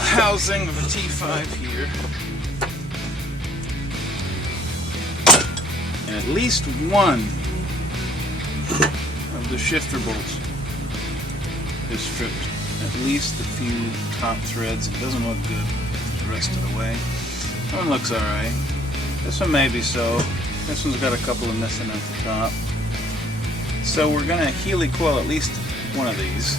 housing of a T5 here. And at least one of the shifter bolts is stripped. At least a few top threads. It doesn't look good the rest of the way. That one looks alright. This one maybe so. This one's got a couple of missing at the top. So we're going to helicoil at least one of these.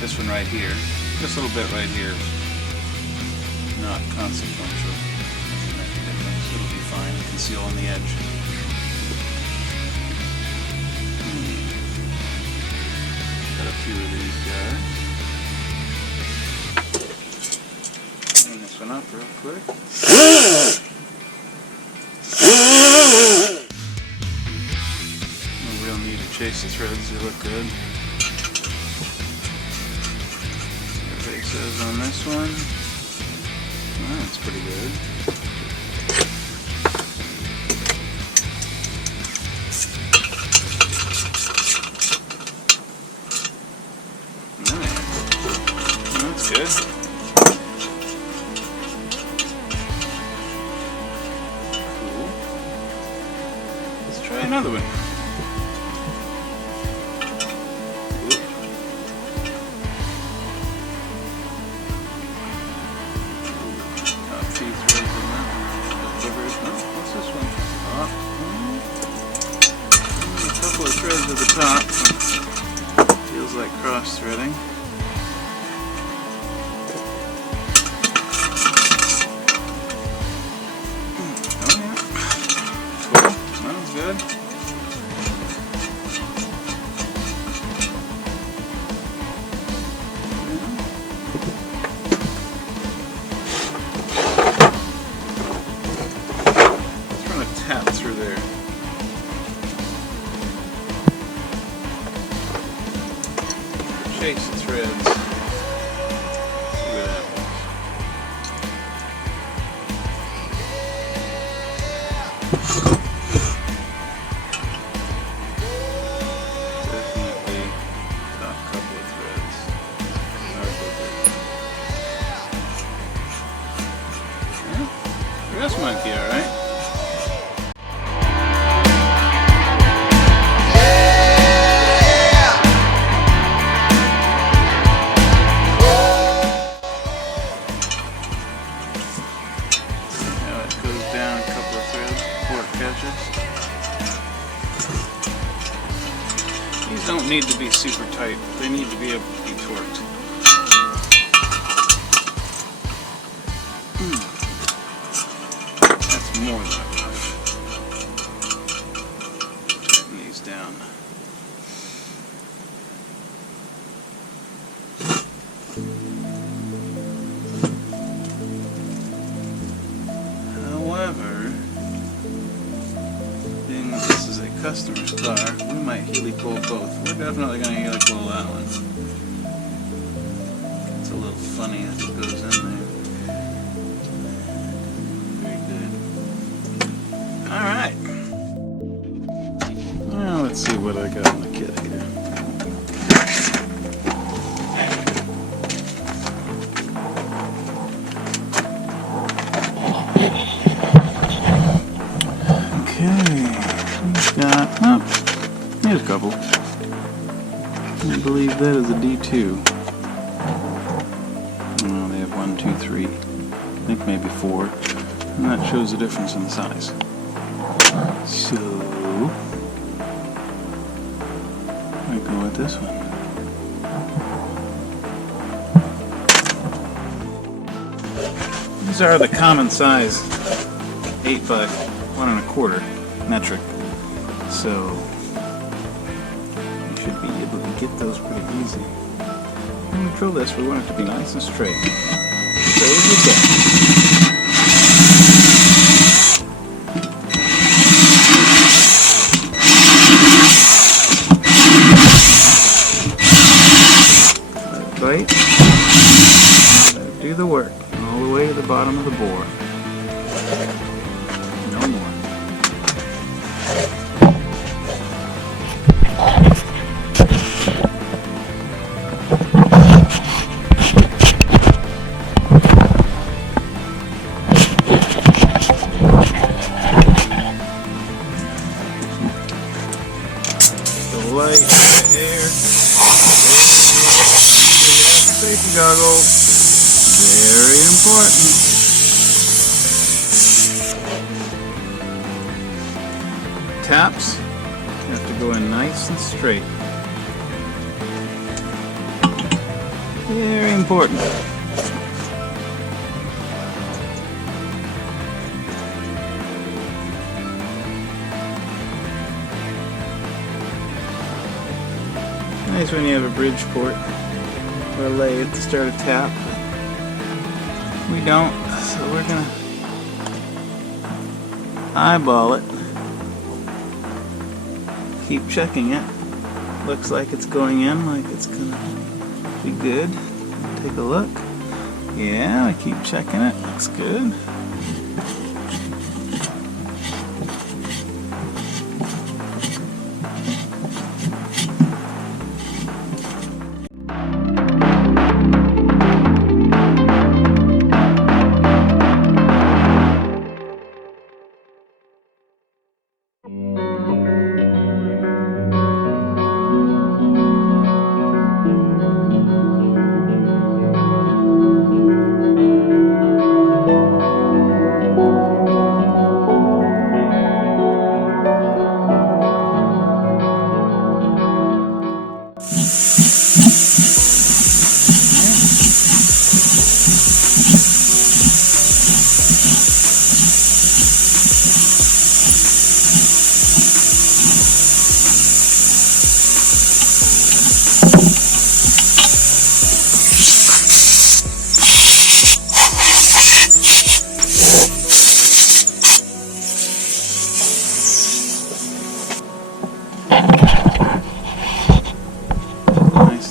This one right here. This little bit right here is not consequential. Doesn't make a difference. It'll be fine. You can seal on the edge. Got a few of these guys. Clean this one up real quick. No real need to chase the threads. They look good. Everything says on this one. Well, that's pretty good. That's good. Cool. Let's try another one. Threads at the top, feels like cross threading. Oh yeah, cool. That was good. Let's run a tap through there. Chase the threads. See what happens. Definitely top couple of threads. Yeah, the rest might be alright. Down a couple of threads before it catches. These don't need to be super tight. They need to be able to be torqued. That's more than enough. Tighten these down. However, being that this is a customer's car, we might helicoil both. We're definitely going to helicoil that one. It's a little funny as it goes in there. Very good. Alright. Well, let's see what I got in the kit here. Here's a couple. I believe that is a D2. Oh, they have 1, 2, 3. I think maybe 4. And that shows the difference in the size. So, I go with this one. These are the common size 8 by 1 1/4 metric. So you should be able to get those pretty easy. When we drill this, we want it to be nice and straight. Straight as we can. Let it bite. Let it do the work. All the way to the bottom of the bore. No more. light, air. Safety goggles. Very important. Taps have to go in nice and straight. Very important. Nice when you have a bridge port or a lathe to start a tap. We don't, so we're gonna eyeball it. Keep checking it. Looks like it's going in, like it's gonna be good. Take a look. Yeah, I keep checking it. Looks good.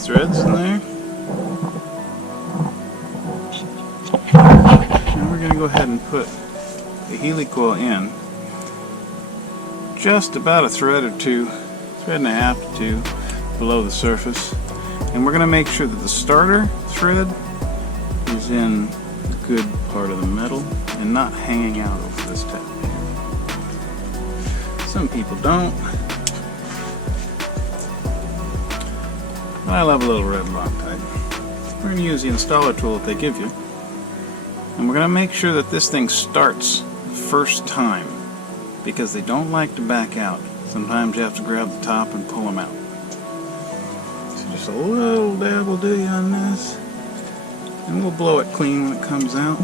Threads in there. Now we're going to go ahead and put the helicoil in. Just about a thread or two, thread and a half to two below the surface. And we're going to make sure that the starter thread is in the good part of the metal and not hanging out over this tab here. Some people don't. I love a little red Loctite. We're going to use the installer tool that they give you. And we're going to make sure that this thing starts the first time, because they don't like to back out. Sometimes you have to grab the top and pull them out. So just a little dab will do you on this. And we'll blow it clean when it comes out.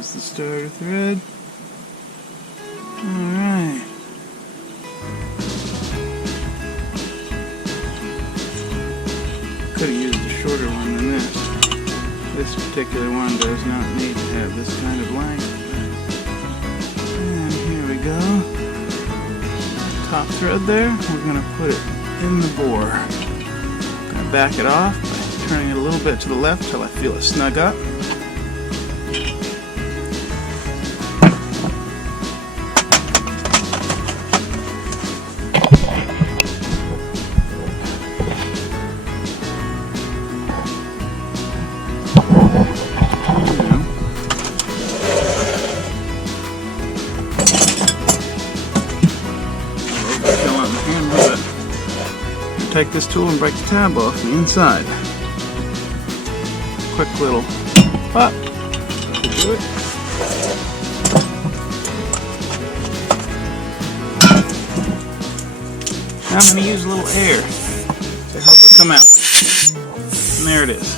The starter thread. Alright. Could have used a shorter one than this. This particular one does not need to have this kind of length. And here we go. Top thread there. We're going to put it in the bore. I'm going to back it off by turning it a little bit to the left till I feel it snug up. Take this tool and break the tab off the inside. Quick little pop to do it. Now I'm going to use a little air to help it come out. And there it is.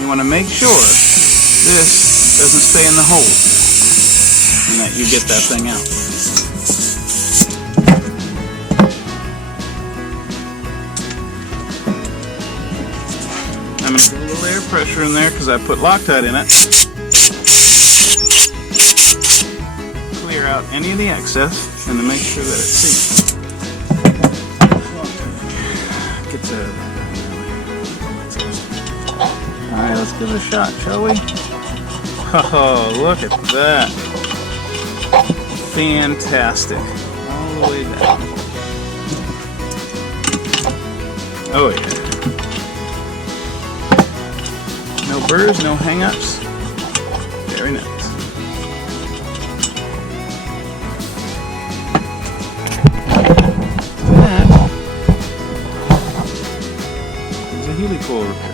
You want to make sure this doesn't stay in the hole and that you get that thing out. I'm going to put a little air pressure in there because I put Loctite in it. Clear out any of the excess and to make sure that it seats. Gets out of there. Alright, let's give it a shot, shall we? Oh, look at that. Fantastic. All the way down. Oh yeah. No burrs, no hang-ups. Very nice. That is a helicoil repair.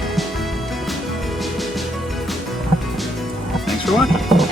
Thanks for watching.